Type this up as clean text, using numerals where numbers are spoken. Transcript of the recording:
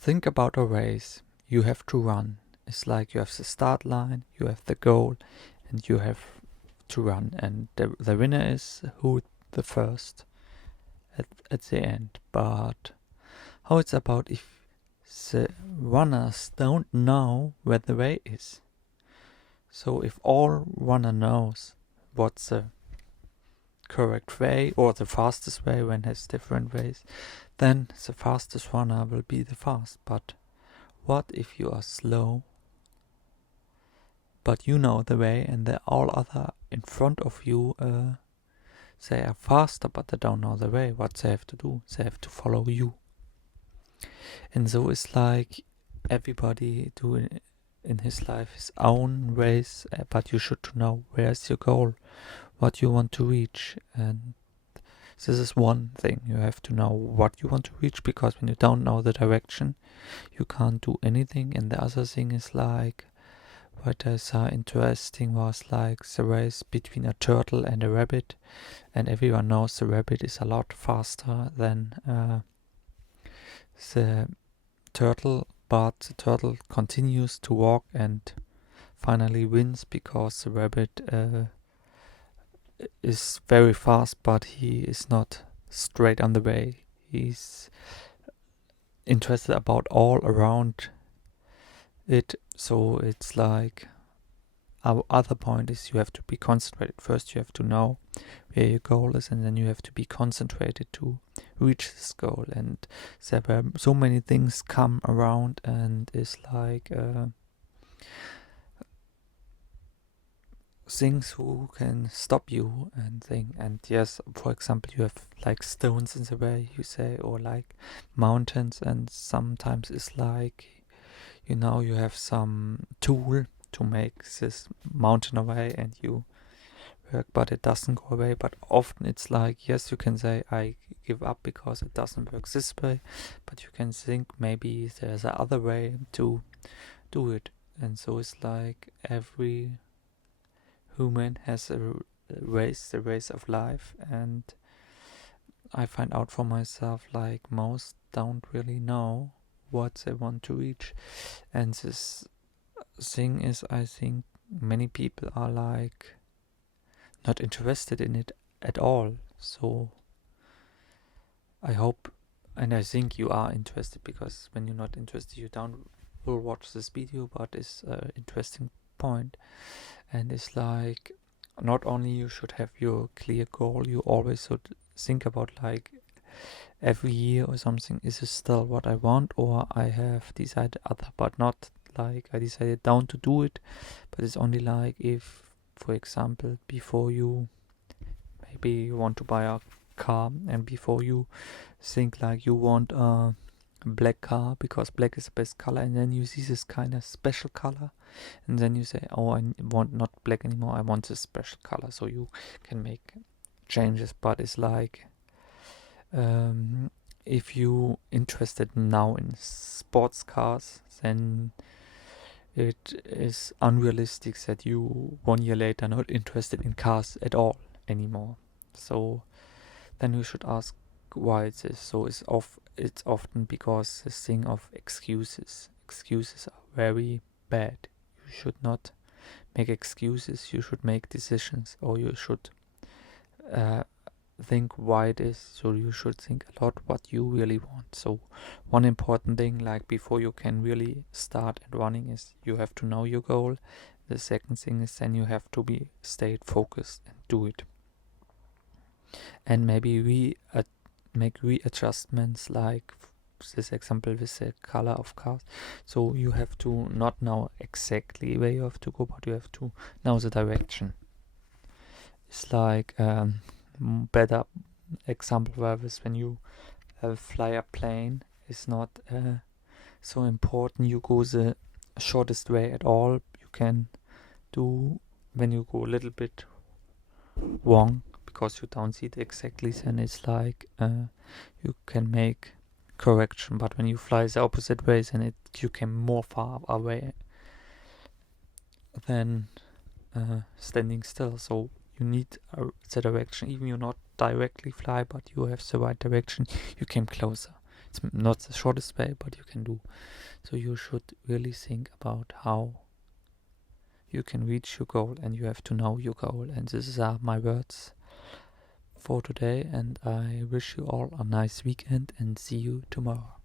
Think about a race you have to run. It's like you have the start line, you have the goal, and you have to run. And the winner is who the first at the end. But how it's about if the runners don't know where the way is? So if all runner knows what's the correct way or the fastest way when has different ways, then the fastest runner will be the fast. But what if you are slow, but you know the way and the all other in front of you they are faster but they don't know the way? What they have to do? They have to follow you. And so it's like everybody doing in his life his own race, but you should know where's your goal, what you want to reach. And this is one thing, you have to know what you want to reach, because when you don't know the direction you can't do anything. And the other thing is like what I saw interesting was like the race between a turtle and a rabbit, and everyone knows the rabbit is a lot faster than the turtle, but the turtle continues to walk and finally wins because the rabbit is very fast, but he is not straight on the way. He's interested about all around it. So it's like our other point is you have to be concentrated. First you have to know where your goal is, and then you have to be concentrated to reach this goal. And there were so many things come around, and it's like things who can stop you and thing. And yes, for example, you have like stones in the way, you say, or like mountains, and sometimes it's like, you know, you have some tool to make this mountain away and you work, but it doesn't go away. But often it's like, yes, you can say I give up because it doesn't work this way, but you can think maybe there's another way to do it. And so it's like every human has a race, the race of life. And I find out for myself like most don't really know what they want to reach. And this thing is, I think many people are like not interested in it at all. So I hope and I think you are interested, because when you're not interested you don't will watch this video. But it's an interesting point, and it's like not only you should have your clear goal, you always should think about like every year or something, is this still what I want, or I have decided other, but not like I decided down to do it. But it's only like if, for example, before you maybe you want to buy a car, and before you think like you want a black car because black is the best color, and then you see this kind of special color, and then you say, oh, I want not black anymore, I want this special color. So you can make changes. But it's like if you interested now in sports cars, then it is unrealistic that you 1 year later not interested in cars at all anymore. So then you should ask why it is. So it's often because this thing of excuses. Excuses are very bad. You should not make excuses. You should make decisions, or you should think why it is. So you should think a lot what you really want. So one important thing, like before you can really start at running, is you have to know your goal. The second thing is then you have to be stay focused and do it. And maybe make readjustments, like this example with the color of cars. So you have to not know exactly where you have to go, but you have to know the direction. It's like better example was when you fly a plane. It's not so important you go the shortest way at all. You can do when you go a little bit wrong because you don't see it exactly, then it's like you can make correction. But when you fly the opposite way, then you can more far away than standing still. So you need the direction. Even you not directly fly, but you have the right direction, you came closer. It's not the shortest way, but you can do. So you should really think about how you can reach your goal, and you have to know your goal. And these are my words for today, and I wish you all a nice weekend and see you tomorrow.